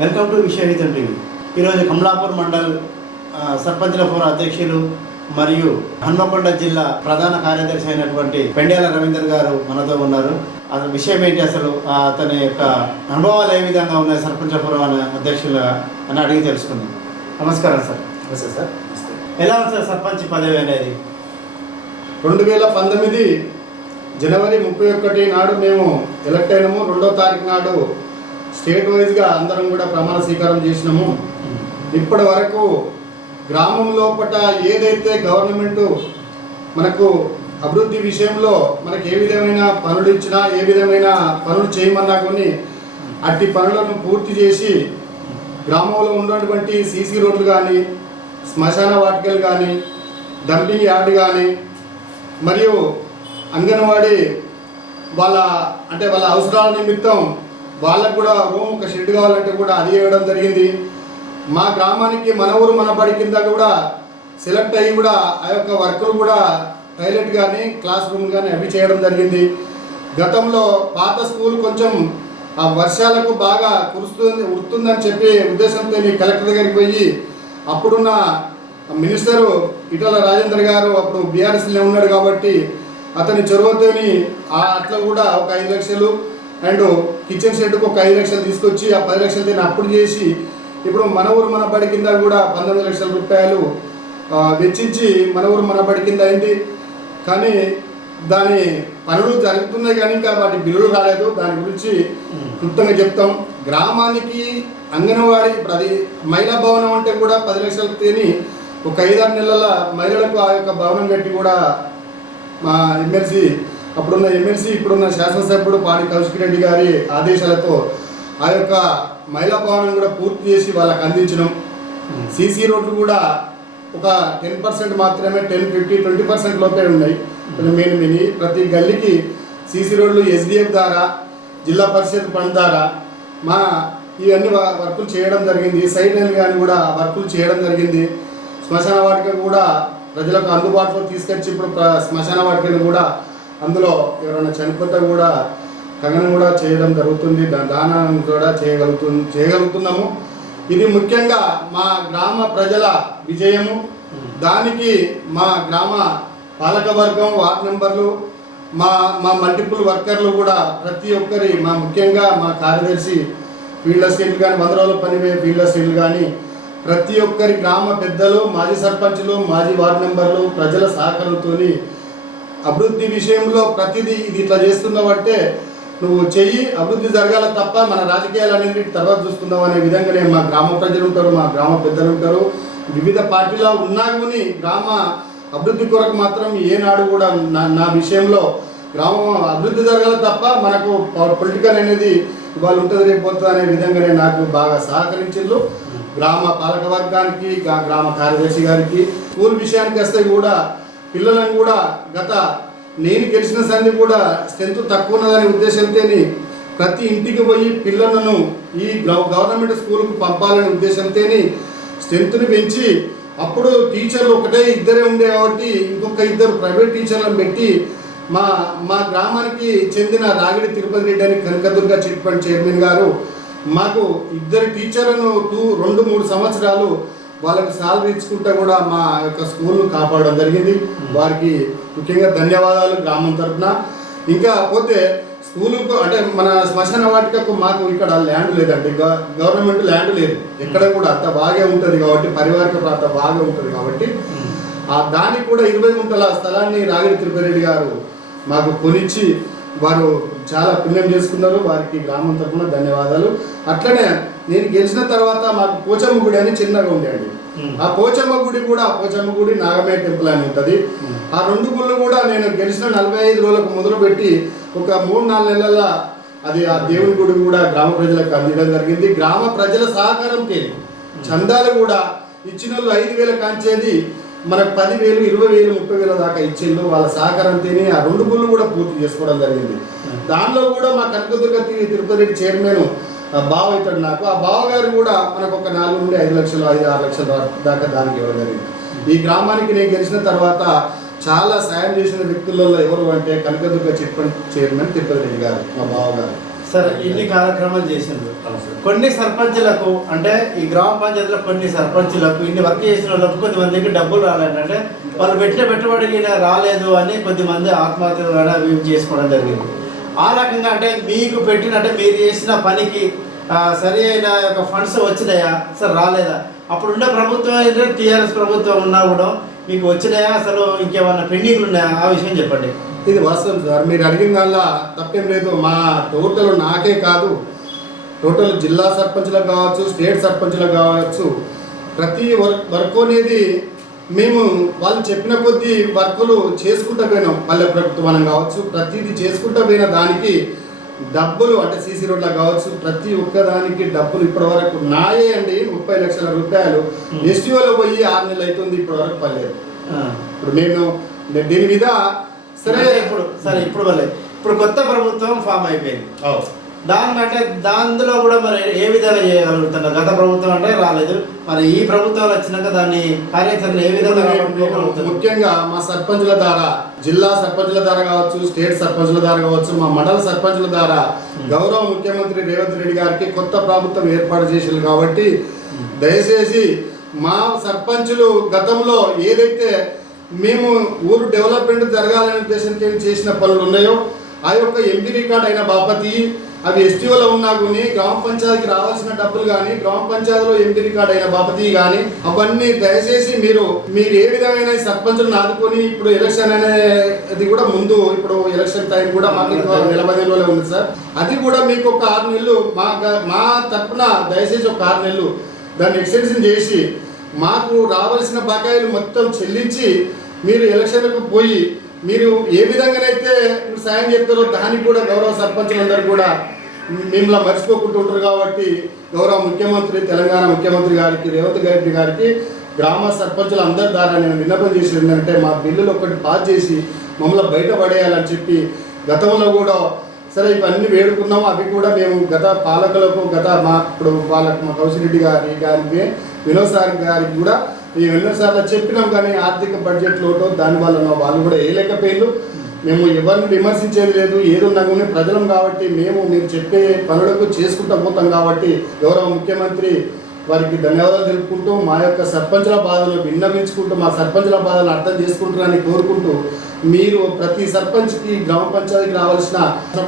Welcome to విశ్వహితం TV. ఈరోజు కమలాపూర్ మండల్ సర్పంచుల forum అధ్యక్షులు మరియు హన్మకొండ జిల్లా ప్రధాన కార్యదర్శి అయినటువంటి పెండ్యాల రవీందర్ గారు మనతో ఉన్నారు. అసలు విషయం ఏంటి అసలు? అతని యొక్క అనుభవాలు ఏ విధంగా ఉన్నాయి సర్పంచుల ఫోరం అనే అధ్యక్షులు అని అడిగి తెలుసుకుందాం. నమస్కారం సార్. నమస్తే సార్. ఎలా ఉంది సార్ సర్పంచ్ పదవి అనేది? రెండు వేల పంతొమ్మిది జనవరి ముప్పై ఒకటి నాడు మేము ఎలక్ట్ అయినాము. రెండో తారీఖు నాడు స్టేట్ వైజ్గా అందరం కూడా ప్రమాణ స్వీకారం చేసినాము. ఇప్పటి వరకు గ్రామం లోపల ఏదైతే గవర్నమెంట్ మనకు అభివృద్ధి విషయంలో మనకు ఏ విధమైన పనులు ఇచ్చినా ఏ విధమైన పనులు చేయమన్నా కొన్ని అట్టి పనులను పూర్తి చేసి గ్రామంలో ఉన్నటువంటి సీసీ రోడ్లు కానీ శ్మశాన వాటికలు కానీ డంపింగ్ యార్డ్ కానీ మరియు అంగన్వాడీ వాళ్ళ అంటే వాళ్ళ అవసరాల నిమిత్తం వాళ్ళకు కూడా రూమ్ ఒక షెడ్ కావాలంటే కూడా అది ఇవ్వడం జరిగింది. మా గ్రామానికి మన ఊరు మన బడి కింద కూడా సెలెక్ట్ అయ్యి కూడా ఆ యొక్క వర్కులు కూడా టాయిలెట్ కానీ క్లాస్ రూమ్ కానీ అవి చేయడం జరిగింది. గతంలో పాత స్కూల్ కొంచెం ఆ వర్షాలకు బాగా కురుస్తుంది ఉడుతుందని చెప్పి ఉద్దేశంతో కలెక్టర్ దగ్గరికి పోయి అప్పుడున్న మినిస్టరు ఇటల రాజేందర్ గారు అప్పుడు బీఆర్ఎస్లో ఉన్నాడు కాబట్టి అతని చొరవతోని ఆ అట్లా కూడా ఒక ఐదు లక్షలు అండ్ కిచెన్ షెడ్కి ఒక ఐదు లక్షలు తీసుకొచ్చి ఆ పది లక్షలతో అప్పుడు చేసి ఇప్పుడు మన ఊరు మన బడి కింద కూడా పంతొమ్మిది లక్షల రూపాయలు వెచ్చించి మన ఊరు మన బడి కింద అయింది. కానీ దాని పనులు జరుగుతున్నాయి కానీ ఇంకా వాటి బిల్లులు రాలేదు. దాని గురించి క్లుప్తంగా చెప్తాం. గ్రామానికి అంగన్వాడీ ఇప్పుడు అది మహిళా భవనం అంటే కూడా పది లక్షలు తేని ఒక ఐదారు నెలల మహిళలకు ఆ యొక్క భవనం కట్టి కూడా మా ఎమ్మెల్సీ అప్పుడున్న ఎమ్మెల్సీ ఇప్పుడున్న శాసనసభ్యుడు పాడి కౌశిక్ రెడ్డి గారి ఆదేశాలతో ఆ యొక్క మహిళా భవనం కూడా పూర్తి చేసి వాళ్ళకి అందించడం. సీసీ రోడ్లు కూడా ఒక టెన్ పర్సెంట్ మాత్రమే టెన్ ఫిఫ్టీ ట్వంటీ పర్సెంట్ లోపే ఉన్నాయి. మెయిన్ మిని. ప్రతి గల్లీకి సీసీ రోడ్లు ఎస్డిఎఫ్ ద్వారా జిల్లా పరిషత్ ఫండ్ ద్వారా మా ఇవన్నీ వర్కులు చేయడం జరిగింది. సైడ్ లైన్ కానీ కూడా వర్కులు చేయడం జరిగింది. శ్మశాన వాటిక కూడా ప్రజలకు అందుబాటులో తీసుకొచ్చి ఇప్పుడు ప్ర- శ్మశాన వాటికను కూడా అందులో ఎవరైనా చనిపోతే కూడా కంగనం కూడా చేయడం జరుగుతుంది దా- దానం కూడా చేయగలుగుతు చేయగలుగుతున్నాము. ఇది ముఖ్యంగా మా గ్రామ ప్రజల విజయము. దానికి మా గ్రామ పాలక వర్గం వార్డ్ మెంబర్లు మా మా మల్టిపుల్ వర్కర్లు కూడా ప్రతి ఒక్కరి మా ముఖ్యంగా మా కార్యదర్శి ఫీల్డ్ అసిస్టెంట్లు కానీ వంద రోజుల పనివే ఫీల్డ్ అసిస్టెంట్లు కానీ ప్రతి ఒక్కరి గ్రామ పెద్దలు మాజీ సర్పంచులు మాజీ వార్డు మెంబర్లు ప్రజల సహకారంతో అభివృద్ధి విషయంలో ప్రతిదీ ఇది ఇట్లా చేస్తున్నావంటే నువ్వు చెయ్యి అభివృద్ధి జరగాల తప్ప మన రాజకీయాలు అనేది తర్వాత చూసుకుందాం అనే విధంగానే మా గ్రామ ప్రజలు ఉంటారు మా గ్రామ పెద్దలు ఉంటారు. వివిధ పార్టీలో ఉన్నా కానీ గ్రామ అభివృద్ధి కొరకు మాత్రం ఏనాడు కూడా నా నా విషయంలో గ్రామం అభివృద్ధి జరగాలి తప్ప మనకు పొలిటికల్ అనేది ఇవాళ ఉంటుంది రేపు పోతుంది అనే విధంగానే నాకు బాగా సహకరించిండ్రు. గ్రామ పాలక వర్గానికి గ్రామ కార్యదర్శి గారికి స్కూల్ విషయానికి వస్తే కూడా పిల్లలను కూడా గత నేను గెలిచిన సంది కూడా స్ట్రెంత్ తక్కువ ఉన్నదనే ఉద్దేశంతో ప్రతి ఇంటికి పోయి పిల్లలను ఈ గవర్నమెంట్ స్కూల్కు పంపాలనే ఉద్దేశంతో స్ట్రెంత్ని పెంచి అప్పుడు టీచర్లు ఒకటే ఇద్దరే ఉండే కాబట్టి ఇంకొక ఇద్దరు ప్రైవేట్ టీచర్లను పెట్టి మా మా గ్రామానికి చెందిన రాగిడి తిరుపతి రెడ్డి అని కనకదుర్గ చిట్ ఫండ్ చైర్మన్ గారు మాకు ఇద్దరు టీచర్లను టూ రెండు మూడు సంవత్సరాలు వాళ్ళకి సాలరీ ఇచ్చుకుంటా కూడా మా యొక్క స్కూల్ను కాపాడడం జరిగింది. వారికి ముఖ్యంగా ధన్యవాదాలు గ్రామం తరఫున ఇంకా పోతే స్కూలుకు అంటే మన శ్మశాన వాటికకు మాకు ఇక్కడ ల్యాండ్ లేదండి. గవర్నమెంట్ ల్యాండ్ లేదు. ఎక్కడ కూడా అంత బాగా ఉంటుంది కాబట్టి పరివారిక ప్రాంతం బాగా ఉంటుంది కాబట్టి. ఆ దానికి కూడా ఇరవై గుంటల స్థలాన్ని రాగిడి తిరుపతిరెడ్డి గారు మాకు కొనిచ్చి వారు చాలా పుణ్యం చేసుకున్నారు. వారికి గ్రామం తరఫున ధన్యవాదాలు. అట్లనే నేను గెలిచిన తర్వాత మాకు పోచమ్మ గుడి అని చిన్నగా ఉండేది. ఆ పోచమ్మ గుడి కూడా పోచమ్మ గుడి నాగమయ్య టెంపుల్ అని ఉంటుంది. ఆ రెండు గుళ్ళు కూడా నేను గెలిచిన నలభై ఐదు రోజులకు మొదలుపెట్టి ఒక మూడు నాలుగు నెలల అది ఆ దేవుని గుడి కూడా గ్రామ ప్రజలకు అందించడం జరిగింది. గ్రామ ప్రజల సహకారంతో చందాలు కూడా ఇచ్చిన వాళ్ళు ఐదు వేల కాంచేది మనకు పదివేలు ఇరవై వేలు ముప్పై వేల దాకా ఇచ్చిండు వాళ్ళ సహకారంతోనే ఆ రెండు గుళ్ళు కూడా పూర్తి చేసుకోవడం జరిగింది. దానిలో కూడా మా కనకదుర్గ తిరుపతి రెడ్డి చైర్మన్ ఆ బావ అవుతాడు నాకు. ఆ బావ గారు కూడా మనకు ఒక నాలుగు నుండి ఐదు లక్షలు ఐదు ఆరు లక్షల దాకా దానికి ఇవ్వగలిగింది ఈ గ్రామానికి నేను గెలిచిన తర్వాత చాలా సాయం చేసిన వ్యక్తులలో ఎవరు అంటే Kanakadurga chit fund chairman Tirupati Reddy గారు మా బావగారు. సరే ఇన్ని కార్యక్రమాలు చేసిండ్రు. సార్. కొన్ని సర్పంచులకు అంటే ఈ గ్రామ పంచాయతీలో కొన్ని సర్పంచులకు ఇన్ని వర్క్ చేసిన వాళ్ళకు కొంతమందికి డబ్బులు రాలేదంటే వాళ్ళు పెట్టిన పెట్టుబడికి రాలేదు అని కొద్దిమంది ఆత్మహత్యలు కూడా అవి చేసుకోవడం జరిగింది. ఆ రకంగా అంటే మీకు పెట్టిన అంటే మీరు చేసిన పనికి సరి అయిన యొక్క ఫండ్స్ వచ్చినాయా? సార్ రాలేదా? అప్పుడు ఉండే ప్రభుత్వం అయితే టీఆర్ఎస్ ప్రభుత్వం ఉన్నా కూడా మీకు వచ్చినాయా? అసలు ఇంకేమన్నా పెండింగ్లు ఉన్నాయా? ఆ విషయం చెప్పండి. ఇది వాస్తవం సార్. మీరు అడిగిన దానిలో తప్పేం లేదు. మా టోటల్ నాకే కాదు. టోటల్ జిల్లా సర్పంచ్లకు కావచ్చు స్టేట్ సర్పంచ్లకు కావచ్చు ప్రతి వర్క్ వర్క్ అనేది మేము వాళ్ళు చెప్పిన కొద్దీ వర్కులు చేసుకుంటూ పోయినాం. పల్లె ప్రభుత్వం కావచ్చు ప్రతిదీ చేసుకుంటూ పోయిన దానికి డబ్బులు అంటే సీసీ రోడ్లకు కావచ్చు ప్రతి ఒక్క దానికి డబ్బులు ఇప్పటి వరకు నాయే అండి. ముప్పై లక్షల రూపాయలు. ఎస్టీఓలో పోయి ఆరు నెలలు అవుతుంది ఇప్పటి వరకు పర్లేదు. ఇప్పుడు నేను దీని మీద సరే ఇప్పుడు సరే ఇప్పుడు ఇప్పుడు కొత్త ప్రభుత్వం ఫామ్ అయిపోయింది. దానికంటే దానిలో కూడా మరి ఏ విధంగా చేయగలుగుతున్నారు గత ప్రభుత్వం అంటే రాలేదు మరి ఈ ప్రభుత్వాలు వచ్చినాక దాన్ని కార్యాచరణ ఏ విధంగా? ముఖ్యంగా మా సర్పంచుల ద్వారా జిల్లా సర్పంచుల ద్వారా కావచ్చు స్టేట్ సర్పంచుల ద్వారా కావచ్చు మా మండల సర్పంచుల ద్వారా గౌరవ ముఖ్యమంత్రి రేవంత్ రెడ్డి గారికి కొత్త ప్రభుత్వం ఏర్పాటు చేసింది కాబట్టి దయచేసి మా సర్పంచులు గతంలో ఏదైతే మేము ఊరు డెవలప్మెంట్ జరగాలనే ఉద్దేశంతో చేసిన పనులు ఉన్నాయో ఆ యొక్క ఎంపీ రికార్డ్ అయిన బాపతి అవి ఎస్టీఓలో ఉన్నా కొన్ని గ్రామ పంచాయతీకి రావాల్సిన డబ్బులు కానీ గ్రామ పంచాయతీలో ఎంపీ రికార్డ్ అయిన బాపతి కానీ అవన్నీ దయచేసి మీరు మీరు ఏ విధమైన సర్పంచులను ఆదుకొని ఇప్పుడు ఎలక్షన్ అనేది కూడా ముందు ఇప్పుడు ఎలక్షన్ టైం కూడా మాకు ఇంకా నెల రోజులే ఉంది సార్. అది కూడా మీకు ఒక ఆరు నెలలు మా మా తరపున దయచేసి ఒక ఆరు నెలలు దాన్ని ఎక్స్టెన్షన్ చేసి మాకు రావాల్సిన బకాయిలు మొత్తం చెల్లించి మీరు ఎలక్షన్లకు పోయి మీరు ఏ విధంగానైతే మీరు సాయం చేస్తారో దానికి కూడా గౌరవ సర్పంచులందరూ కూడా మిమ్మల్ని మర్చిపోకుండా ఉంటారు కాబట్టి గౌరవ ముఖ్యమంత్రి తెలంగాణ ముఖ్యమంత్రి గారికి రేవంత్ రెడ్డి గారికి గ్రామ సర్పంచులు అందరి ద్వారా నేను విన్నపం చేసి ఏంటంటే మా బిల్లులు ఒకటి పాస్ చేసి మమ్మల్ని బయట పడేయాలని చెప్పి గతంలో కూడా సరే ఇవన్నీ వేడుకున్నాం అవి కూడా మేము గత పాలకులకు గత మా ఇప్పుడు వాళ్ళకు మా కౌశల్ రెడ్డి గారి గారికి వినోద్ సార్ గారికి కూడా మేము ఎన్నోసార్లు చెప్పినాం కానీ ఆర్థిక బడ్జెట్ లోటో దాని వలన వాళ్ళు కూడా వేయలేకపోయారు మేము ఎవరిని విమర్శించేది లేదు ఏది ఉన్నా కానీ ప్రజలం కాబట్టి మేము మీరు చెప్పే పనులకు చేసుకుంటూ పోతాం కాబట్టి గౌరవ ముఖ్యమంత్రి వారికి ధన్యవాదాలు తెలుపుకుంటూ మా యొక్క సర్పంచుల బాధలు విన్నవించుకుంటూ మా సర్పంచుల బాధలు అర్థం చేసుకుంటారని కోరుకుంటూ మీరు ప్రతి సర్పంచ్కి గ్రామ పంచాయతీకి రావాల్సిన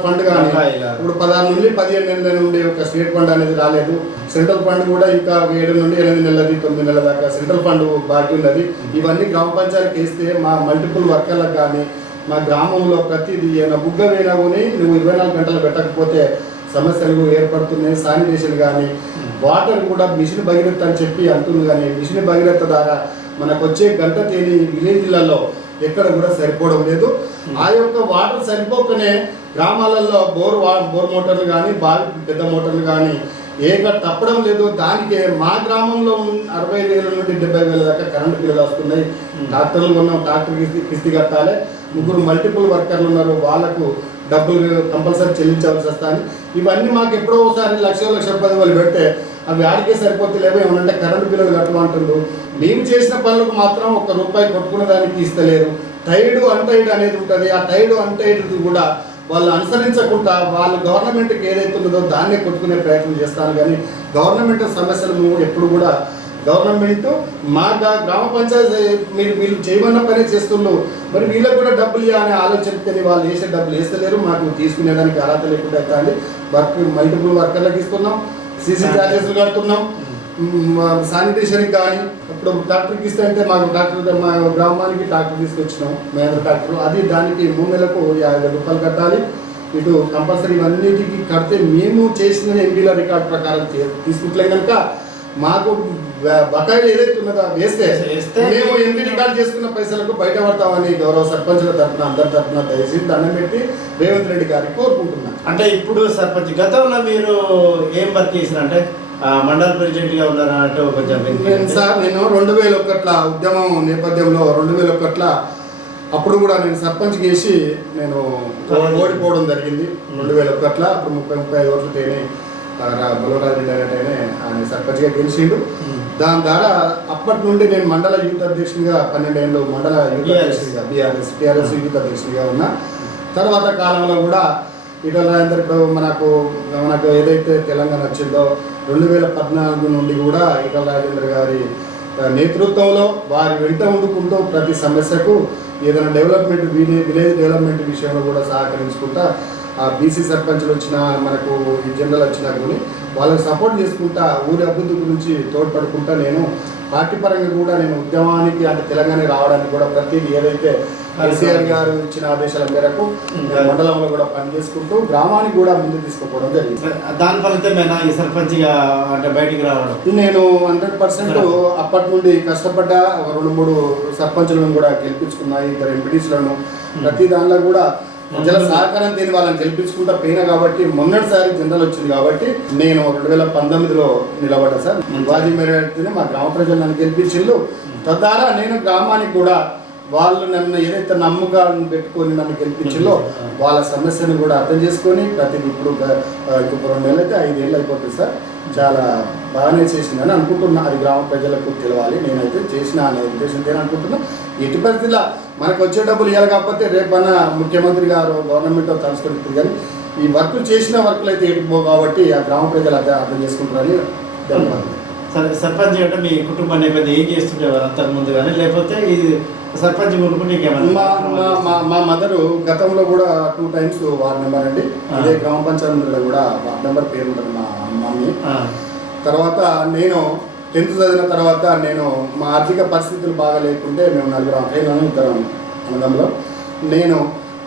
ఫండ్ కానీ. ఇప్పుడు పదహారు నుండి పదిహేను నెలల నుండి ఒక స్టేట్ ఫండ్ అనేది రాలేదు. సెంట్రల్ ఫండ్ కూడా ఇంకా ఏడు నుండి ఎనిమిది నెలలది తొమ్మిది నెలల దాకా సెంట్రల్ ఫండ్ బాకీ ఉన్నది. ఇవన్నీ గ్రామ పంచాయతీకి వేస్తే మా మల్టిపుల్ వర్కర్లకు కానీ మా గ్రామంలో ప్రతిదీ ఏమైనా బుగ్గ కానీ నువ్వు ఇరవై నాలుగు గంటలు పెట్టకపోతే సమస్యలు ఏర్పడుతున్నాయి. శానిటేషన్ కానీ వాటర్ కూడా మిషన్ భగీరథ అని చెప్పి అంటుంది కానీ మిషన్ భగీరథ ద్వారా మనకు వచ్చే గంట తేని విలేజ్లలో ఎక్కడ కూడా సరిపోవడం లేదు. ఆ యొక్క వాటర్ సరిపోకనే గ్రామాలలో బోర్ వా బోర్ మోటార్లు కానీ బావి పెద్ద మోటార్లు కానీ ఏక తప్పడం లేదు. దానికే మా గ్రామంలో ఉన్న అరవై వేల నుండి డెబ్బై వేల దాకా కరెంటు బిల్లులు వస్తున్నాయి. ట్రాక్టర్లు కొన్నాం ట్రాక్టర్ కిస్తి కిస్తి కట్టాలి. ముగ్గురు మల్టిపుల్ వర్కర్లు ఉన్నారు. వాళ్ళకు డబ్బులు కంపల్సరీ చెల్లించాల్సి వస్తాయని. ఇవన్నీ మాకు ఎప్పుడో ఒకసారి లక్ష లక్ష పది వేలు పెడితే అవి ఆడికే సరిపోతే లేవో ఏమంటే కరెంటు బిల్లులు కట్టమంటుండ్రు. మేము చేసిన పనులకు మాత్రం ఒక రూపాయి కొట్టుకునే దానికి ఇస్తలేరు. టైడ్ అన్టైడ్ అనేది ఉంటుంది. ఆ టైడ్ అన్టైడ్ కూడా వాళ్ళు అనుసరించకుండా వాళ్ళు గవర్నమెంట్కి ఏదైతే ఉన్నదో దాన్నే కొట్టుకునే ప్రయత్నం చేస్తాను కానీ గవర్నమెంట్ సమస్యలు ఎప్పుడు కూడా గవర్నమెంట్ మా గ్రామ పంచాయతీ మీరు వీళ్ళు చేయమన్న పనే చేస్తున్నారు. మరి వీళ్ళకి కూడా డబ్బులు ఇవ్వాలనే ఆలోచనతోని వాళ్ళు వేసే డబ్బులు వేస్తలేరు. మాకు తీసుకునేదానికి అర్హత లేకుండా అవుతుంది వర్క్ మల్టిపుల్ వర్కర్లకు ఇస్తున్నాం. సీసీ చార్జెస్ కడుతున్నాం. శానిటేషన్కి కానీ ఇప్పుడు డాక్టర్కి ఇస్తే అంటే మాకు డాక్టర్ మా గ్రామానికి డాక్టర్ తీసుకొచ్చినాం మహేంద్ర డాక్టర్ అది దానికి మూడు నెలలకు యాభై రూపాయలు కట్టాలి. ఇటు కంపల్సరీ ఇవన్నిటికి కడితే మేము చేసిన ఎంపీల రికార్డ్ ప్రకారం తీసుకుంటలే కనుక మాకు బకాయిలు ఏదైతే ఉన్నదో వేస్తే మేము ఎంపీ రికార్డ్ చేసుకున్న పైసలకు బయట పడతామని గౌరవ సర్పంచుల తరఫున అందరి తరఫున దయచేసి దండం పెట్టి రేవంత్ రెడ్డి గారికి కోరుకుంటున్నాను అంటే ఇప్పుడు సర్పంచ్ గతంలో మీరు ఏం వర్క్ చేసినంటే మండల ప్రెసిడెంట్గా ఉన్నారు అన్నట్టు కొంచెం. సార్ నేను రెండు వేల ఒకట్ల ఉద్యమం నేపథ్యంలో రెండు వేల ఒకట్ల అప్పుడు కూడా నేను సర్పంచ్ చేసి నేను ఓడిపోవడం జరిగింది రెండు వేల ఒకట్ల అప్పుడు ముప్పై ముప్పై ఐదు ఓట్లు తేని బలవరాజు డైరెక్ట్ అయినా ఆయన సర్పంచ్గా గెలిచిండు. దాని ద్వారా అప్పటి నుండి నేను మండల యూత్ అధ్యక్షునిగా పన్నెండేళ్ళు మండల యూత్. అధ్యక్షునిగా బీఆర్ఎస్ టీఆర్ఎస్ యూత్ అధ్యక్షునిగా ఉన్నా తర్వాత కాలంలో కూడా ఈటల రాజేందర్ ఇప్పుడు మనకు మనకు ఏదైతే తెలంగాణ వచ్చిందో రెండు వేల పద్నాలుగు నుండి కూడా ఈటల రాజేందర్ గారి నేతృత్వంలో వారి వెంట ఉండుకుంటూ ప్రతి సమస్యకు ఏదైనా డెవలప్మెంట్ విలేజ్ డెవలప్మెంట్ విషయంలో కూడా సహకరించుకుంటా బీసీ సర్పంచ్లు వచ్చినా మనకు ఈ జనరల్ వచ్చినా కానీ వాళ్ళకి సపోర్ట్ చేసుకుంటా ఊరి అభివృద్ధి గురించి తోడ్పడుకుంటా నేను పార్టీ పరంగా కూడా నేను ఉద్యమానికి అంటే తెలంగాణ రావడానికి కూడా ప్రతిదీ ఏదైతే కేసీఆర్ గారు ఇచ్చిన ఆదేశాల మేరకు మండలంలో కూడా పనిచేసుకుంటూ గ్రామానికి కూడా ముందు తీసుకుపోవడం జరిగింది. దాని ఫలితమేనా ఈ సర్పంచ్గా అంటే బయటికి రావడం? నేను హండ్రెడ్ పర్సెంట్ అప్పటి నుండి కష్టపడ్డా రెండు మూడు సర్పంచులను కూడా గెలిపించుకున్నా ఇద్దరు ఎంపీటీస్లను ప్రతి దానిలో కూడా ప్రజల సహకారం తిని వాళ్ళని గెలిపించుకుంటా పోయినా కాబట్టి మొన్నటిసారి జనరల్ వచ్చింది కాబట్టి నేను రెండు వేల పంతొమ్మిదిలో నిలబడ్డా సార్. వాజీ మెరైతేనే మా గ్రామ ప్రజలు నన్ను గెలిపించిండ్రు. తద్వారా నేను గ్రామానికి కూడా వాళ్ళు నన్ను ఏదైతే నమ్మకాలను పెట్టుకొని నన్ను గెలిపించిందో వాళ్ళ సమస్యను కూడా అర్థం చేసుకొని ప్రతి ఇప్పుడు ఇంకొక రెండు నెలలు అయితే ఐదేళ్ళు అయిపోతుంది సార్. చాలా బాగానే చేసిందని అనుకుంటున్నా. అది గ్రామ ప్రజలకు తెలవాలి. నేనైతే చేసిన అనే ఉద్దేశంతో అనుకుంటున్నా. ఎట్టి పరిస్థితిలో మనకు వచ్చే డబ్బులు ఇవ్వాలి కాకపోతే రేపన్న ముఖ్యమంత్రి గారు గవర్నమెంట్ తలుసుకుంటుంది కానీ ఈ వర్క్ చేసిన వర్క్లు అయితే ఎటుపో కాబట్టి ఆ గ్రామ ప్రజలు అర్థం అర్థం చేసుకుంటారని సరే సర్పంచ్ అంటే మీ కుటుంబ నేపథ్యం ఏం చేస్తుండేవారు అంతకు ముందు కానీ? లేకపోతే ఇది సర్పంచ్ మా మా మదరు గతంలో కూడా టూ టైమ్స్ వార్డ్ నెంబర్ అండి. అదే గ్రామ పంచాయతీలో కూడా వార్డ్ నెంబర్ పేరు ఉంటుంది మా మమ్మీ తర్వాత నేను టెన్త్ చదివిన తర్వాత నేను మా ఆర్థిక పరిస్థితులు బాగా లేకుంటే మేము నలుగురు అక్కయ్యలను ఇద్దరం అన్నదంలో నేను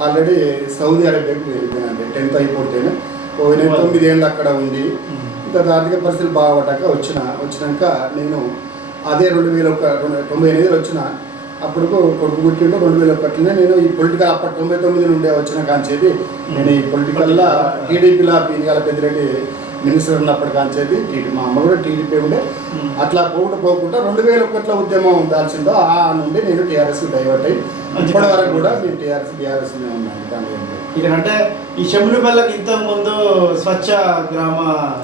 ఆల్రెడీ సౌదీ అరేబియాకి వెళ్ళిపోయానండి. టెన్త్ అయిపోతేనే. ఓ నేను తొమ్మిది ఏళ్ళు అక్కడ ఉండి ఇంకా ఆర్థిక పరిస్థితులు బాగుపడ్డాక వచ్చిన వచ్చినాక నేను అదే రెండు వేల ఒక రెండు తొంభై ఎనిమిదిలో వచ్చిన అప్పుడు కొడుకు పుట్టిండు రెండు వేల ఒకటినే నేను ఈ పొలిటికల్ అప్పటి తొంభై తొమ్మిది నుండే వచ్చిన కాంచేది నేను ఈ పొలిటికల్లా టీడీపీలో పీనిగాల పెద్దిరెడ్డి మినిస్టర్ ఉన్నప్పటి కాంచేది టీడీ మా అమ్మ కూడా టీడీపీ ఉండే. అట్లా పోకుండా పోకుండా రెండు వేల ఒకటిలో ఉద్యమం దాల్చిందో ఆ నుండి నేను టీఆర్ఎస్ డైవర్ట్ అయ్యి ఇప్పటి వరకు కూడా నేను టీఆర్ఎస్ బీఆర్ఎస్ ఉన్నాను దాని అంటే ఈ చెముడుపల్లకి ఇంతకు ముందు స్వచ్ఛ గ్రామ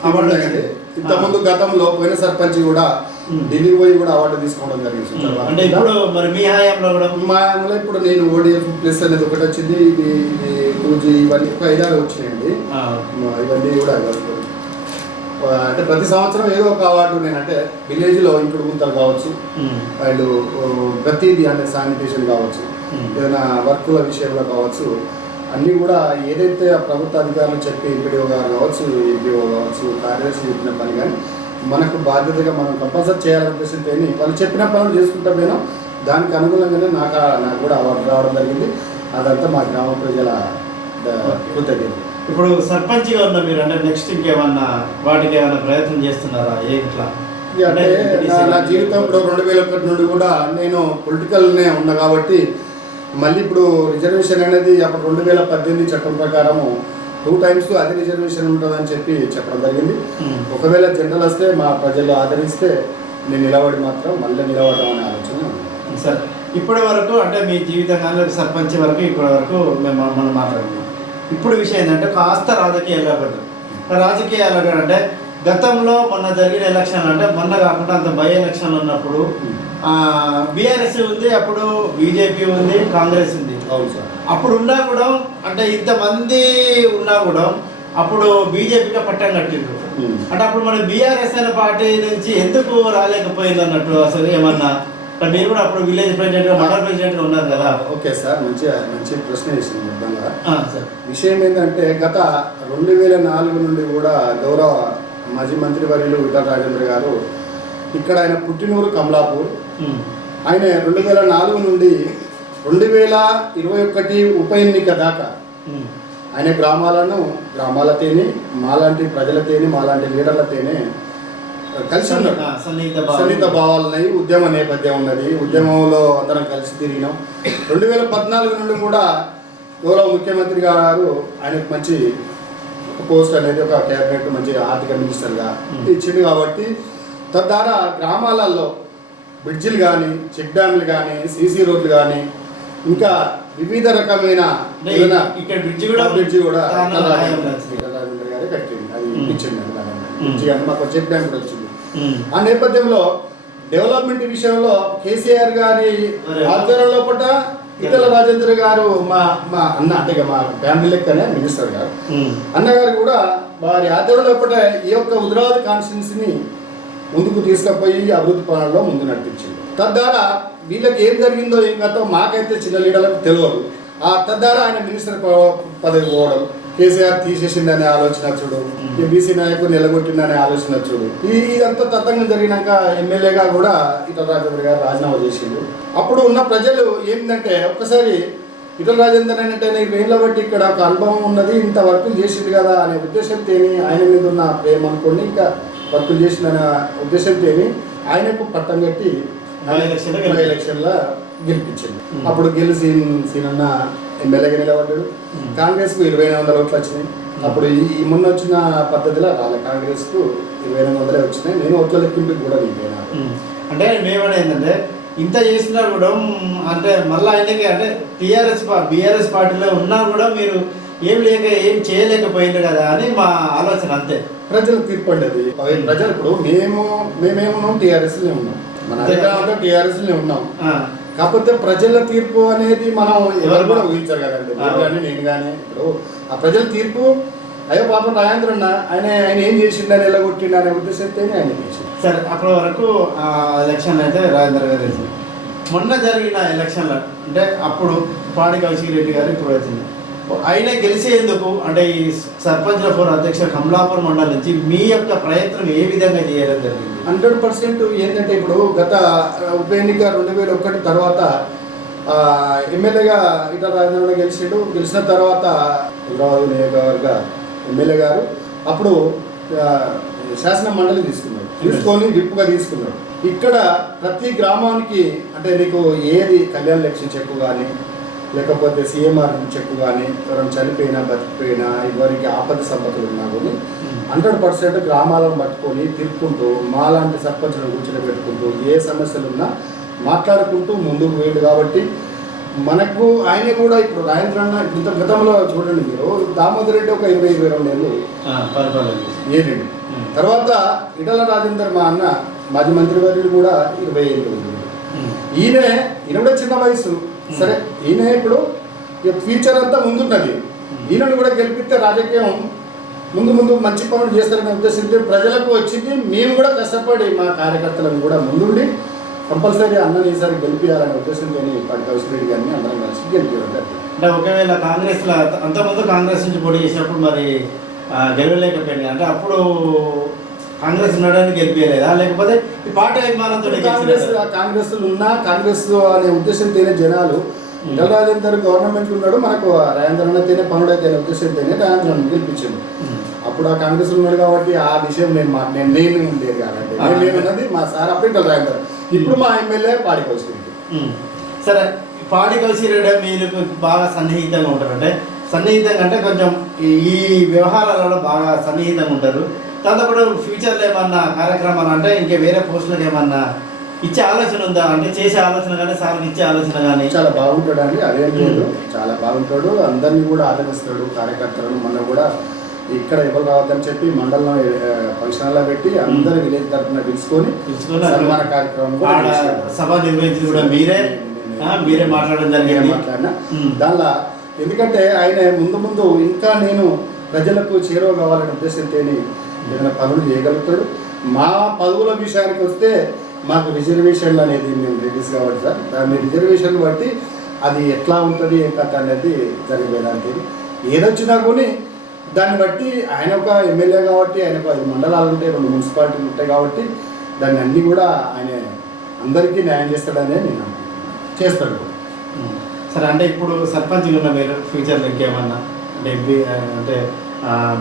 అవార్డు వచ్చింది. ఇంతకుముందు గతంలో పోయిన సర్పంచ్ కూడా. ఢిల్లీ పోయి కూడా అవార్డు తీసుకోవడం జరిగింది. ఉమ్, అంటే ఇప్పుడు మరి మీ హయాంలో కూడా? మా ఊళ్ళో ఇప్పుడు నేను ఓడిఎఫ్ ప్లస్ అనేది ఒకటి వచ్చింది. ఇది ఇది టూ జీ ఇవన్నీ ఒక ఐదారు వచ్చినాయండి. ఇవన్నీ కూడా అంటే ప్రతి సంవత్సరం ఏదో ఒక అవార్డు నేను అంటే విలేజ్లో ఇంకుడు గుంతలు కావచ్చు ఉమ్, అండ్ ప్రతిదీ అంటే శానిటేషన్ కావచ్చు. ఏదైనా వర్కుల విషయంలో కావచ్చు అన్నీ కూడా ఏదైతే ఆ ప్రభుత్వ అధికారులు చెప్పి ఎంపీడీఓ గారు కావచ్చు ఎంపీఓ కావచ్చు కార్యదర్శి చెప్పిన పని కానీ మనకు బాధ్యతగా మనం కంపల్సరీ చేయాలనే ఉద్దేశంతో వాళ్ళు చెప్పిన పనులు చేసుకుంటా పోయినాం దానికి అనుగుణంగానే నాకు నాకు కూడా అవార్డు రావడం జరిగింది. అదంతా మా గ్రామ ప్రజల కృతజ్ఞత. ఇప్పుడు సర్పంచ్గా ఉన్న మీరు? అంటే నెక్స్ట్ ఇంకేమన్నా వాటికి ఏమైనా ప్రయత్నం చేస్తున్నారా? ఏ ఇట్లా? అంటే నా- నా జీవితం ఇప్పుడు రెండు వేల ఒకటి నుండి కూడా నేను పొలిటికల్నే ఉన్నా కాబట్టి మళ్ళీ ఇప్పుడు రిజర్వేషన్ అనేది అప్పుడు రెండు వేల పద్దెనిమిది చట్టం ప్రకారము టూ టైమ్స్ అదే రిజర్వేషన్ ఉంటుందని చెప్పి చెప్పడం జరిగింది. ఒకవేళ జనరల్ వస్తే మా ప్రజలు ఆదరిస్తే నేను నిలబడి మాత్రం మళ్ళీ నిలబడడం అనే ఆలోచన. సరే ఇప్పటి వరకు అంటే మీ జీవితంలో సర్పంచ్ వరకు ఇప్పటి వరకు మేము మనం మాట్లాడుకున్నాం. ఇప్పుడు విషయం ఏంటంటే కాస్త రాజకీయాల్లో పడ్డాం. రాజకీయాలు అంటే గతంలో మొన్న జరిగిన ఎలక్షన్ అంటే మొన్న కాకుండా అంత బై ఎలక్షన్ ఉన్నప్పుడు బీఆర్ఎస్ ఉంది అప్పుడు బీజేపీ ఉంది కాంగ్రెస్ ఉంది. అవును సార్. అప్పుడు ఉన్నా కూడా అంటే ఇంతమంది ఉన్నా కూడా అప్పుడు బీజేపీగా పట్టం కట్టిండ్రు. అంటే అప్పుడు మన బీఆర్ఎస్ అనే పార్టీ నుంచి ఎందుకు రాలేకపోయింది అన్నట్టు అసలు ఏమన్నా? మీరు కూడా అప్పుడు విలేజ్ ప్రెసిడెంట్గా మండల ప్రెసిడెంట్గా ఉన్నారు కదా. ఓకే సార్ మంచి మంచి ప్రశ్న వేసింది నిజంగా విషయం ఏంటంటే గత రెండు వేల నాలుగు నుండి కూడా గౌరవ మాజీ మంత్రి వర్యులు విఠల రాజేంద్ర గారు ఇక్కడ ఆయన పుట్టినూరు కమలాపూర్ ఆయన రెండు వేల నాలుగు నుండి రెండు వేల ఇరవై ఒకటి ఉప ఎన్నిక దాకా ఆయన గ్రామాలను గ్రామాలతోని మాలాంటి ప్రజలతోని మాలాంటి లీడర్లతోనే కలిసి ఉన్నాడు ఆ, సన్నిహిత భావం. సన్నిహిత భావాలున్నాయి ఉద్యమ నేపథ్యం ఉన్నది ఉద్యమంలో అందరం కలిసి తిరిగినాం రెండు వేల పద్నాలుగు నుండి కూడా గౌరవ ముఖ్యమంత్రి గారు ఆయనకు మంచి పోస్ట్ అనేది ఒక క్యాబినెట్ మంచి ఆర్థిక మినిస్టర్గా. ఇచ్చింది కాబట్టి తద్వారా గ్రామాలలో బ్రిడ్జిలు కానీ చెక్ డ్యామ్లు కానీ సీసీ రోడ్లు కానీ ఇంకా వివిధ రకమైన ఇక్కడ బ్రిడ్జి కూడా బ్రిడ్జి కూడా రాజేంద్ర గారే కట్టింది. అది. బ్రిడ్జి కానీ మాకు చెక్ డ్యామ్ కూడా వచ్చింది. ఆ నేపథ్యంలో డెవలప్మెంట్ విషయంలో కేసీఆర్ గారి ఆధ్వర్యంలో పట్ల ఇతల రాజేంద్ర గారు మా మా అన్న అంటే మా ఫ్యామిలీ లెక్కనే మినిస్టర్ గారు. అన్నగారు కూడా వారి ఆధ్వర్యంలో పూట ఈ యొక్క హుజరాబాద్ కాన్స్టిట్యున్సీని ముందుకు తీసుకుపోయి అభివృద్ధి పనుల్లో ముందు నడిపించింది. తద్వారా వీళ్ళకి ఏం జరిగిందో ఏం కథో మాకైతే చిన్న లీడర్లకు తెలియదు. ఆ తద్వారా ఆయన మినిస్టర్ పదవి పోవడం కేసీఆర్ తీసేసిందనే ఆలోచన చూడు బీసీ నాయకుడు నిలగొట్టిందనే ఆలోచన చూడు. ఈ ఇదంతా తతంగం జరిగినాక ఎమ్మెల్యేగా కూడా ఇటల రాజేంద్ర గారు రాజీనామా చేసిండు. అప్పుడు ఉన్న ప్రజలు ఏంటంటే ఒక్కసారి ఇటల రాజేందర్ అంటే వేళ్ళ బట్టి ఇక్కడ ఒక అనుభవం ఉన్నది ఇంత వర్కులు చేసిండు కదా అనే ఉద్దేశంతో ఆయన మీద ఉన్న ప్రేమ అనుకోండి ఇంకా వర్కులు చేసిన ఉద్దేశంతో ఆయనకు పట్టం కట్టి ఎలక్షన్లో గెలిపించింది. అప్పుడు గెలిచి సీనన్న ఎమ్మెల్యేగా నిలబడ్డాడు. Hmm. కాంగ్రెస్కు ఇరవై ఎనిమిది వందల ఓట్లు వచ్చినాయి. అప్పుడు ఈ మొన్న వచ్చిన పద్ధతిలో రాలే కాంగ్రెస్కు ఇరవై ఎనిమిది వందలే వచ్చినాయి. నేను ఓట్ల లెక్కింపుకి కూడా నేను. అంటే మేమనే ఏంటంటే ఇంత చేసినా కూడా అంటే మళ్ళీ ఆయనకి అంటే టీఆర్ఎస్ బీఆర్ఎస్ పార్టీలో ఉన్నా కూడా మీరు ఏం లేక ఏం చేయలేకపోయింది కదా అని మా ఆలోచన అంతే. ప్రజలు తీర్పు అండి అది ప్రజలు ఇప్పుడు మేము మేమేమున్నాం? టీఆర్ఎస్ ఉన్నాం. మన అధికారంలో టీఆర్ఎస్ ఉన్నాం. కాకపోతే ప్రజల తీర్పు అనేది మనం ఎవరు కూడా ఊహించారు కదండి. మీరు కానీ నేను కానీ ఇప్పుడు ఆ ప్రజల తీర్పు అయ్యో పాపం రాజేంద్ర అన్న ఆయన ఆయన ఏం చేసిండని ఎలా కొట్టిండు అనే ఉద్దేశంతోనే ఆయన చేసిండు. సరే అప్పటి వరకు ఆ ఎలక్షన్ అయితే రాజేంద్ర గారు మొన్న జరిగిన ఎలక్షన్లో అంటే అప్పుడు పాడి కౌశిక్ రెడ్డి గారు ఇప్పుడు వచ్చింది ఆయన గెలిచేందుకు అంటే ఈ సర్పంచ్ల ఫోర్ అధ్యక్ష కమలాపూర్ మండలం నుంచి మీ యొక్క ప్రయత్నం ఏ విధంగా చేయడం జరిగింది? హండ్రెడ్ పర్సెంట్ ఏంటంటే ఇప్పుడు గత ఉప ఎన్నిక రెండు వేల ఒకటి తర్వాత ఎమ్మెల్యేగా ఇటల రాజేంద్ర గెలిచాడు. గెలిచిన తర్వాత హైదరాబాద్ నియోజకవర్గ ఎమ్మెల్యే గారు అప్పుడు శాసన మండలి తీసుకున్నాడు తీసుకొని విప్పుగా తీసుకున్నాడు ఇక్కడ ప్రతి గ్రామానికి అంటే నీకు ఏది కళ్యాణ లక్ష్యం చెక్కు కానీ లేకపోతే సీఎంఆర్ చెక్కు కానీ ఎవరైనా చనిపోయినా బతికిపోయినా ఎవరికి ఆపద సంపదలు ఉన్నా కానీ హండ్రెడ్ పర్సెంట్ గ్రామాలను పట్టుకొని తిరుక్కుంటూ మాలాంటి సర్పంచులను కూర్చొని పెట్టుకుంటూ ఏ సమస్యలు ఉన్నా మాట్లాడుకుంటూ ముందుకు పోయింది కాబట్టి మనకు ఆయన కూడా ఇప్పుడు రాజేంద్ర అన్న ఇంత గతంలో చూడండి మీరు దామోదర్ రెడ్డి ఒక ఇరవై ఇరవై రెండు ఏళ్ళు ఉమ్. తర్వాత ఇటల రాజేందర్ మా అన్న మాజీ మంత్రివర్యులు కూడా ఇరవై ఏళ్ళు. ఉమ్. ఈయన ఈయన కూడా చిన్న వయసు సరే ఈయన ఇప్పుడు ఇక ఫ్యూచర్ అంతా ముందున్నది. ఈయనను కూడా గెలిపిస్తే రాజకీయం ముందు ముందు మంచి పనులు చేస్తారనే ఉద్దేశంతో ప్రజలకు వచ్చింది. మేము కూడా కష్టపడి మా కార్యకర్తలను కూడా ముందుండి కంపల్సరీ అన్నని ఈసారి గెలిపించాలనే ఉద్దేశంతో పడి కౌశల్ రెడ్డి గారిని అందరం కలిసి గెలిపించడం అంటే ఒకవేళ కాంగ్రెస్లో అంతకుముందు కాంగ్రెస్ నుంచి పోటీ చేసినప్పుడు మరి గెలవలేకపోయింది. అంటే అప్పుడు కాంగ్రెస్ ఉండడానికి గెలిపించలేదా లేకపోతే ఈ పార్టీ అభిమానంతో కాంగ్రెస్ కాంగ్రెస్ ఉన్నా కాంగ్రెస్ అనే ఉద్దేశంతోనే జనాలు ఇటల రాజేందర్ గవర్నమెంట్ ఉన్నాడు మనకు రాజేంద్రనతోనే పనుడైతే అనే ఉద్దేశంతోనే రాజేంద్రను గెలిపించింది అప్పుడు ఆ కాంగ్రెస్ ఉన్నాడు కాబట్టి ఆ విషయం నేను మా నేను నేను లేదు కాబట్టి. నేను లేనన్నది మా సార్ అప్పుడు రాజేందర్ ఇప్పుడు మా ఎమ్మెల్యే పాడిపోతుంది సరే పాడి కలిసి మీరు బాగా సన్నిహితంగా ఉంటారు అంటే సన్నిహితంగా అంటే కొంచెం ఈ- ఈ వ్యవహారాలలో బాగా సన్నిహితంగా ఉంటారు. దాంతోపాటు ఫ్యూచర్లో ఏమన్నా కార్యక్రమాలు అంటే ఇంకా వేరే పోస్టులకు ఏమన్నా ఇచ్చే ఆలోచన ఉందా? అంటే చేసే ఆలోచన కానీ సార్కి ఇచ్చే ఆలోచన కానీ? చాలా బాగుంటాడు అండి అదేం లేదు చాలా బాగుంటాడు. అందరినీ కూడా ఆదరిస్తాడు కార్యకర్తలను మొన్న కూడా ఇక్కడ ఎవరు రావద్దని చెప్పి మండలం ఫంక్షన్ హాల్లో పెట్టి అందరు విలేజ్ తరఫున పిలుచుకొని సన్మాన కార్యక్రమం కూడా. సభ నిర్వహించి కూడా మీరే. మీరే మాట్లాడడం జరిగింది. మాట్లాడినా. దానిలో ఎందుకంటే ఆయన ముందు ముందు ఇంకా నేను ప్రజలకు చేరువ కావాలనే ఉద్దేశంతోని ఏదైనా పనులు చేయగలుగుతాడు. మా పదవుల విషయానికి వస్తే మాకు రిజర్వేషన్లు అనేది మేము రిలీజ్ కాబట్టి సార్. దాన్ని రిజర్వేషన్ బట్టి అది ఎట్లా ఉంటుంది ఏ కథ అనేది జరిగేదానికి ఏదొచ్చినా కానీ దాన్ని బట్టి ఆయన ఒక ఎమ్మెల్యే కాబట్టి ఆయన ఒక ఐదు మండలాలు ఉంటాయి రెండు మున్సిపాలిటీలు ఉంటాయి కాబట్టి దాన్ని అన్నీ కూడా ఆయన అందరికీ న్యాయం చేస్తాడనే నేను చేస్తాడు. సరే అంటే ఇప్పుడు సర్పంచ్ ఉన్న మీరు ఫ్యూచర్లో ఇంకేమన్నా? అంటే అంటే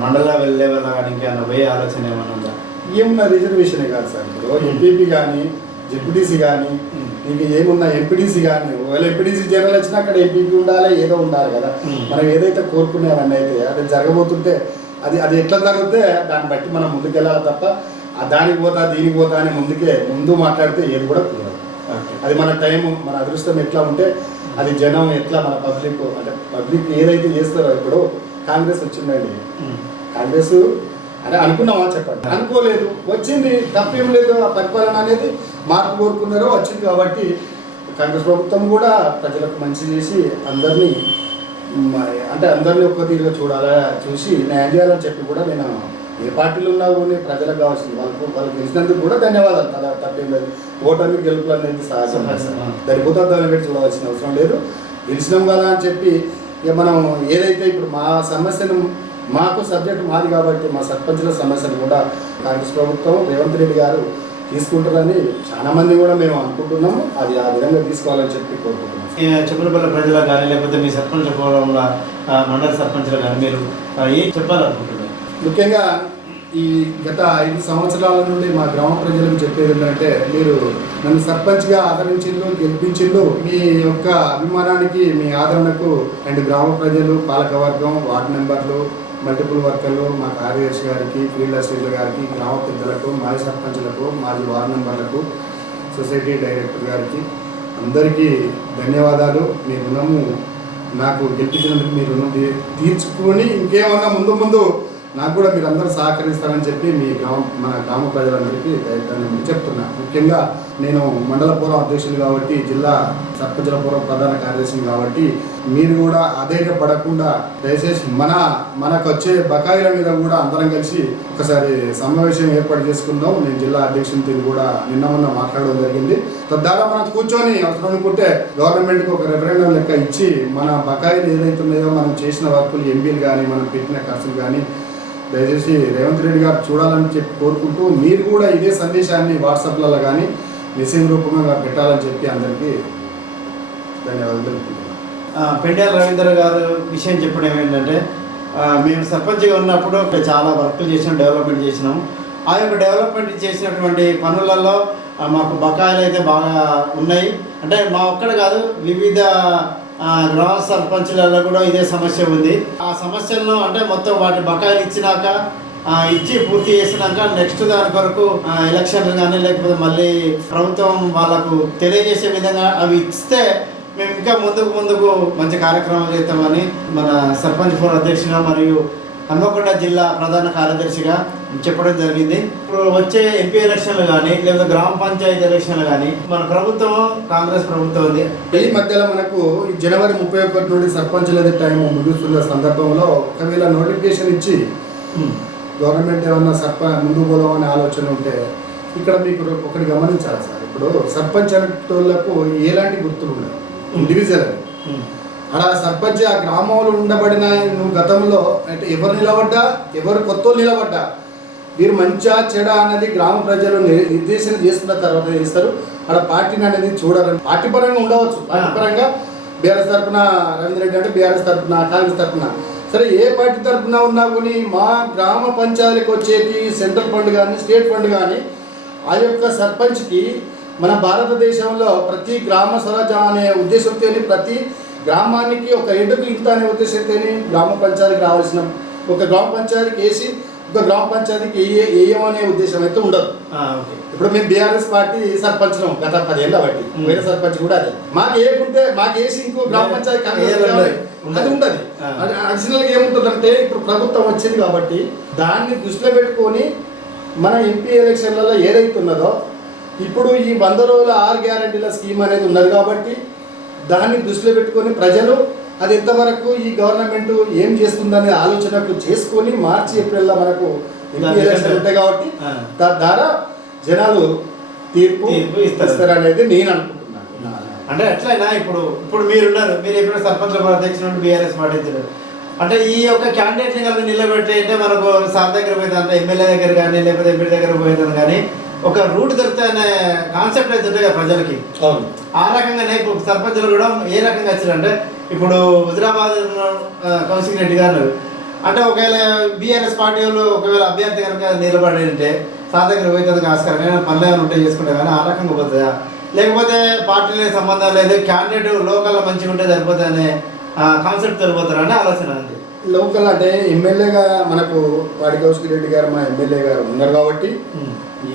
మండల లెవెల్ కానీ ఇంకేమన్నా పోయే ఆలోచన ఏమన్నా ఉందా? ఏమున్నా రిజర్వేషనే కాదు సార్. ఇప్పుడు ఎంపీపీ కానీ జెడ్పీటీసీ కానీ ఉమ్. నీకు ఏమున్నా ఎంపీటీసీ కానీ ఒకవేళ ఎంపీటీసీ జనరల్ వచ్చినా అక్కడ ఎంపీపీ ఉండాలి ఏదో ఉండాలి కదా. ఉమ్. మనం ఏదైతే కోరుకునేవన్నీ అయితే అది జరగబోతుంటే అది అది ఎట్లా జరిగితే దాన్ని బట్టి మనం ముందుకెళ్ళాలి తప్ప ఆ దానికి పోతా దీనికి పోతా అని ముందుకే ముందు మాట్లాడితే ఏది కూడా కుదరదు. అది మన టైం మన అదృష్టం ఎట్లా ఉంటే అది జనం ఎట్లా మన పబ్లిక్ అంటే పబ్లిక్ ఏదైతే చేస్తారో ఇప్పుడు కాంగ్రెస్ వచ్చిందండి. కాంగ్రెస్ అదే అనుకున్నామా చెప్పండి. అనుకోలేదు. వచ్చింది తప్పేం లేదు ఆ పరిపాలన అనేది మార్పు కోరుకున్నారో వచ్చింది కాబట్టి కాంగ్రెస్ ప్రభుత్వం కూడా ప్రజలకు మంచి చేసి అందరినీ అంటే అందరినీ ఒక్క తీరుగా చూడాలా చూసి న్యాయం చేయాలని చెప్పి కూడా నేను ఏ పార్టీలో ఉన్నా కూడా ప్రజలకు కావాల్సింది. వాళ్ళకు వాళ్ళకి గెలిచినందుకు కూడా ధన్యవాదాలు. తల తప్పేం లేదు. ఓటమి గెలుపులు అనేది సహజం. దాని భూతత్వాన్ని పెట్టి చూడవలసిన అవసరం లేదు. గెలిచినాం కదా అని చెప్పి ఇక మనం ఏదైతే ఇప్పుడు మా సమస్యను మాకు సబ్జెక్ట్ మాది కాబట్టి మా సర్పంచుల సమస్యను కూడా కాంగ్రెస్ ప్రభుత్వం రేవంత్ రెడ్డి గారు తీసుకుంటారని చాలా మంది కూడా మేము అనుకుంటున్నాము. అది ఆ విధంగా తీసుకోవాలని చెప్పి కోరుకుంటున్నాం. చెప్పులపల్లి ప్రజలకు కానీ లేకపోతే మీ సర్పంచ్ మండల సర్పంచ్లు కానీ మీరు ఏం చెప్పాలనుకుంటున్నారు? ముఖ్యంగా ఈ గత ఐదు సంవత్సరాల నుండి మా గ్రామ ప్రజలకు చెప్పేది ఏంటంటే మీరు నన్ను సర్పంచ్గా ఆదరించిండ్రు గెలిపించిండ్రు మీ యొక్క అభిమానానికి మీ ఆదరణకు అండ్ గ్రామ ప్రజలు పాలకవర్గం వార్డు మెంబర్లు మల్టిపుల్ వర్కర్లు మా కార్యదర్శి గారికి ఫీల్డ్ అసిస్టెంట్ గారికి గ్రామ పెద్దలకు మాజీ సర్పంచ్లకు మాజీ వార్డు మెంబర్లకు సొసైటీ డైరెక్టర్ గారికి అందరికీ ధన్యవాదాలు. మీ రుణము నాకు గెలిపించినందుకు మీ రుణం తీ- తీర్చుకొని ఇంకేమన్నా ముందు ముందు నాకు కూడా మీరు అందరూ సహకరిస్తారని చెప్పి మీ గ్రామ మన గ్రామ ప్రజలందరికీ దయచేసి చెప్తున్నా. ముఖ్యంగా నేను మండల పూర్వం అధ్యక్షులు కాబట్టి జిల్లా సర్పంచుల పూర్వం ప్రధాన కార్యదర్శిని కాబట్టి మీరు కూడా అధైర్యపడకుండా దయచేసి మన మనకు వచ్చే బకాయిల మీద కూడా అందరం కలిసి ఒకసారి సమావేశం ఏర్పాటు చేసుకుందాం. నేను జిల్లా అధ్యక్షునితో కూడా నిన్న మొన్న మాట్లాడడం జరిగింది. తద్వారా మనం కూర్చొని అవసరం అనుకుంటే గవర్నమెంట్కి ఒక రెఫరెండం లెక్క ఇచ్చి మన బకాయిలు ఏదైతే ఉన్నాయో మనం చేసిన వర్కులు ఎంపీలు కానీ మనం పెట్టిన ఖర్చులు కానీ దయచేసి రేవంత్ రెడ్డి గారు చూడాలని చెప్పి కోరుకుంటూ మీరు కూడా ఇదే సందేశాన్ని వాట్సాప్లలో కానీ మెసేజ్ రూపంగా పెట్టాలని చెప్పి అందరికీ ధన్యవాదాలు తెలుపుతున్నాను పెండాల రవీంద్ర గారు విషయం చెప్పడం ఏంటంటే మేము సర్పంచ్గా ఉన్నప్పుడు చాలా వర్క్లు చేసినాం డెవలప్మెంట్ చేసినాం. ఆ యొక్క డెవలప్మెంట్ చేసినటువంటి పనులలో మాకు బకాయిలు అయితే బాగా ఉన్నాయి. అంటే మా ఒక్కడ కాదు వివిధ గ్రామ సర్పంచులలో కూడా ఇదే సమస్య ఉంది. ఆ సమస్యలను అంటే మొత్తం వాటి బకాయిలు ఇచ్చినాక ఇచ్చి పూర్తి చేసినాక నెక్స్ట్ దాని కొరకు ఎలక్షన్లు కానీ లేకపోతే మళ్ళీ ప్రభుత్వం వాళ్ళకు తెలియజేసే విధంగా అవి ఇస్తే మేము ఇంకా ముందుకు ముందుకు మంచి కార్యక్రమాలు చేస్తామని మన సర్పంచ్ ఫోర్ అధ్యక్షుగా మరియు హన్మకొండ జిల్లా ప్రధాన కార్యదర్శిగా చెప్పడం జరిగింది. ఇప్పుడు వచ్చే ఎంపీ ఎలక్షన్లు కానీ లేదా గ్రామ పంచాయతీ ఎలక్షన్లు కానీ మన ప్రభుత్వం కాంగ్రెస్ ప్రభుత్వం ఉంది. ఈ మధ్యలో మనకు జనవరి ముప్పై ఒకటి నుండి సర్పంచులది టైం ముగుస్తున్న సందర్భంలో ఒకవేళ నోటిఫికేషన్ ఇచ్చి. గవర్నమెంట్ ఏమన్నా సర్ప ముందుకు పోదామనే ఆలోచన ఉంటే ఇక్కడ మీకు ఒకటి గమనించాలి సార్? ఇప్పుడు సర్పంచ్ అనేటోళ్ళకు ఎలాంటి గుర్తులు ఉండవు. ఇండివిజువల్. అలా సర్పంచ్ ఆ గ్రామంలో ఉండబడిన నువ్వు గతంలో అంటే ఎవరు నిలబడ్డా ఎవరు కొత్త నిలబడ్డా వీరు మంచా చెడ అనేది గ్రామ ప్రజలు ని- నిర్దేశన చేసుకున్న తర్వాత చేస్తారు? అక్కడ పార్టీని అనేది చూడాలని పార్టీ పరంగా ఉండవచ్చు. పార్టీ పరంగా బీఆర్ఎస్ తరఫున రవీంద్ర రెడ్డి అంటే బీఆర్ఎస్ తరఫున కాంగ్రెస్ తరఫున. సరే ఏ పార్టీ తరఫున ఉన్నా కానీ మా గ్రామ పంచాయతీకి వచ్చేటి సెంట్రల్ ఫండ్ కానీ స్టేట్ ఫండ్ కానీ ఆ యొక్క సర్పంచ్కి మన భారతదేశంలో ప్రతి గ్రామ స్వరాజ్యం అనే ఉద్దేశంతో ప్రతి గ్రామానికి ఒక ఎడుగు ఇంత అనే ఉద్దేశంతో గ్రామ పంచాయతీకి రావాల్సిన ఒక గ్రామ పంచాయతీకి వేసి ఒక గ్రామ పంచాయతీకి ఏ వేయమనే ఉద్దేశం అయితే ఉండదు ఇప్పుడు మేము బీఆర్ఎస్ పార్టీ సర్పంచ్ గత పదేళ్ళ బట్టి. వేరే సర్పంచ్ కూడా అదే మాకు ఏముంటే మాకు వేసి ఇంకో గ్రామ పంచాయతీ. అది ఉండదు. అడిషనల్గా ఏముంటుందంటే ఇప్పుడు ప్రభుత్వం వచ్చింది కాబట్టి దాన్ని దృష్టిలో పెట్టుకొని మన ఎంపీ ఎలక్షన్లలో ఏదైతే ఉన్నదో ఇప్పుడు ఈ వంద రోజుల ఆరు గ్యారంటీల స్కీమ్ అనేది ఉన్నది కాబట్టి దాన్ని దృష్టిలో పెట్టుకొని ప్రజలు అది ఎంతవరకు ఈ గవర్నమెంట్ ఏం చేస్తుందనే ఆలోచనకు చేసుకొని మార్చి ఏప్రిల్లో మనకు ఎంపీ దాని ఎలక్షన్ ఉంటాయి కాబట్టి ఆ. తద్వారా జనాలు తీర్పు తీర్పు ఇస్తారు. ఇస్తారనేది నేను అనుకుంటున్నాను. అంటే ఎట్లయినా ఇప్పుడు ఇప్పుడు మీరున్నారు మీరు ఎప్పుడు సర్పంచ్ అధ్యక్షుడు బీఆర్ఎస్ పాటించారు అంటే ఈ యొక్క క్యాండిడేట్ని కలిపి నిలబెట్టి అంటే మనకు సార్ దగ్గర పోయిందంటే ఎమ్మెల్యే దగ్గర కానీ లేకపోతే ఎంపీ దగ్గర పోయిందని కానీ ఒక రూట్ దొరికితే అనే కాన్సెప్ట్ అయితే ప్రజలకి. ఆ రకంగానే ఇప్పుడు సర్పంచులు కూడా ఏ రకంగా వచ్చారంటే ఇప్పుడు హుజరాబాద్ కౌశిక్ రెడ్డి గారు అంటే ఒకవేళ బీఆర్ఎస్ పార్టీ వాళ్ళు ఒకవేళ అభ్యర్థి కనుక నిలబడి ఉంటే దగ్గర పోయితే ఆస్కారం. కానీ పనులు ఏమైనా ఉంటే చేసుకుంటే కానీ ఆ రకంగా పోతుందా? లేకపోతే పార్టీలకు సంబంధం లేదు క్యాండిడేట్ లోకల్లో మంచిగా ఉంటే సరిపోతుంది అనే కాన్సెప్ట్ సరిపోతారు అనే ఆలోచన ఉంది. లోకల్ అంటే ఎమ్మెల్యేగా మనకు వాడి కౌశిక్ రెడ్డి గారు మా ఎమ్మెల్యే గారు ఉన్నారు కాబట్టి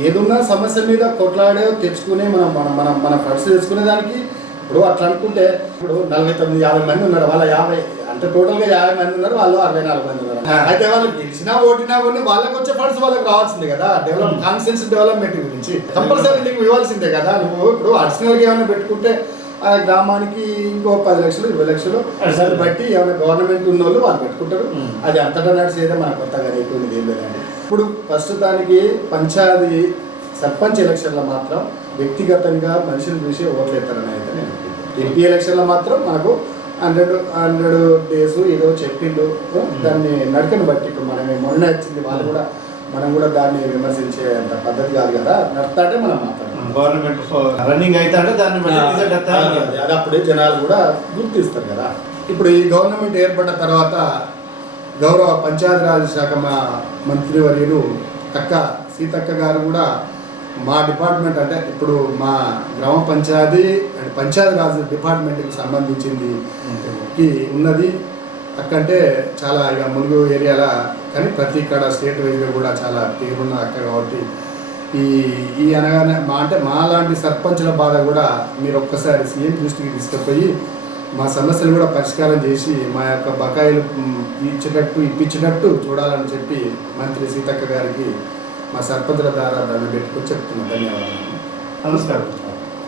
ఏదున్నా సమస్య మీద కొట్లాడే తెచ్చుకునే మనం మన మన మన ఫండ్స్ తెచ్చుకునే దానికి ఇప్పుడు అట్లా అనుకుంటే ఇప్పుడు నలభై తొమ్మిది యాభై మంది ఉన్నారు. వాళ్ళ యాభై అంటే టోటల్గా యాభై మంది ఉన్నారు వాళ్ళు అరవై నాలుగు మంది ఉన్నారు. అయితే వాళ్ళు గెలిచినా ఓటినా కొన్ని వాళ్ళకి వచ్చే ఫండ్స్ వాళ్ళకి రావాల్సిందే కదా. డెవలప్ కాన్సెన్స్ డెవలప్మెంట్ గురించి. కంపల్సరీ నీకు ఇవ్వాల్సిందే కదా. నువ్వు ఇప్పుడు అడిషనల్గా ఏమైనా పెట్టుకుంటే ఆ గ్రామానికి ఇంకో పది లక్షలు ఇరవై లక్షలు దాన్ని బట్టి ఏమైనా గవర్నమెంట్ ఉన్న వాళ్ళు వాళ్ళు పెట్టుకుంటారు. ఉమ్. అది అంతటా నడిచేదే మన కొత్తగా నీకు ఏం లేదండి ఇప్పుడు ప్రస్తుతానికి పంచాయతీ సర్పంచ్ ఎలక్షన్లో మాత్రం వ్యక్తిగతంగా మనుషులు చూసి ఓట్లు వేస్తారని అయితే నేను ఎంపీ ఎలక్షన్లో మాత్రం మనకు హండ్రెడ్ హండ్రెడ్ డేస్ ఏదో చెప్పిండు. దాన్ని నడకని బట్టి ఇప్పుడు మనం మొన్న వచ్చింది. వాళ్ళు కూడా మనం కూడా దాన్ని విమర్శించే అంత పద్ధతి కాదు కదా. నడతాంటే మనం మాట్లాడాలి గవర్నమెంట్ రన్నింగ్ అయితే దాన్ని బట్టి రిజల్ట్ వస్తా అది అప్పుడే జనాలు కూడా గుర్తిస్తారు కదా. ఇప్పుడు ఈ గవర్నమెంట్ ఏర్పడ్డ తర్వాత గౌరవ పంచాయతీరాజ్ శాఖ మా మంత్రివర్యులు అక్క సీతక్క గారు కూడా మా డిపార్ట్మెంట్ అంటే ఇప్పుడు మా గ్రామ పంచాయతీ అండ్ పంచాయతీ రాజు డిపార్ట్మెంట్కి సంబంధించింది ఉన్నది. అక్కంటే చాలా ఇక ములుగు ఏరియాల కానీ ప్రతి ఇక్కడ స్టేట్ వైజ్గా కూడా చాలా పేరున్న అక్క కాబట్టి ఈ ఈ అనగానే మా అంటే మా లాంటి సర్పంచుల బాధ కూడా మీరు ఒక్కసారి సీఎం దృష్టికి తీసుకుపోయి మా సమస్యలు కూడా పరిష్కారం చేసి మా యొక్క బకాయిలు ఇచ్చేటట్టు ఇప్పించేటట్టు చూడాలని చెప్పి మంత్రి సీతక్క గారికి మా సర్పంచుల ద్వారా దాన్ని పెట్టుకొని చెప్తున్నాను ధన్యవాదాలు. నమస్కారం.